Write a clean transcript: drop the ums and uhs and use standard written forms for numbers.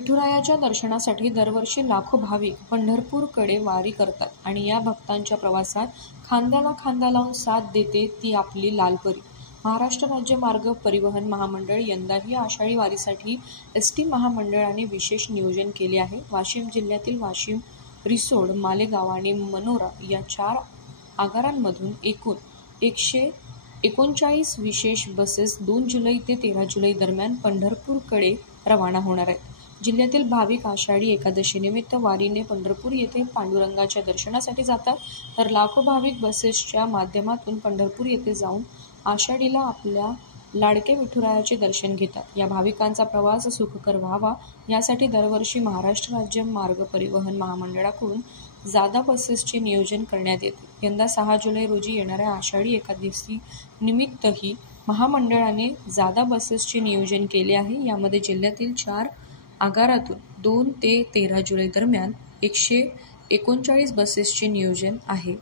विठुरायाच्या दर्शनासाठी दरवर्षी लाखो भाविक पंढरपूरकडे वारी करतात आणि या भक्तांच्या प्रवासात खांद्याला खांदा लावून साथ देते ती आपली लालपरी. महाराष्ट्र राज्य मार्ग परिवहन महामंडळ यंदाही आषाढी वारीसाठी एसटी महामंडळाने विशेष नियोजन केले आहे. वाशिम जिल्ह्यातील वाशिम, रिसोड, मालेगाव आणि मनोरा या 4 आगारांमधून एकूण 139 विशेष बसेस 2 जुलै ते 13 जुलै दरम्यान पंढरपूरकडे रवाना होणार आहेत. जिल्ह्यातील भाविक आषाढी एकादशीनिमित्त वारीने पंढरपूर येथे पांडुरंगाच्या दर्शनासाठी जातात, तर लाखो भाविक बसेसच्या माध्यमातून पंढरपूर येथे जाऊन आषाढीला आपल्या लाडके विठुरायाचे दर्शन घेतात. या भाविकांचा प्रवास सुखकर व्हावा यासाठी दरवर्षी महाराष्ट्र राज्य मार्ग परिवहन महामंडळाकडून जादा बसेसचे नियोजन करण्यात येते. यंदा 6 जुलै रोजी येणाऱ्या आषाढी एकादशी निमित्तही महामंडळाने जादा बसेसचे नियोजन केले आहे. यामध्ये जिल्ह्यातील 4 आगारातून 2 ते 13 जुलै दरम्यान 139 बसेसचे नियोजन आहे.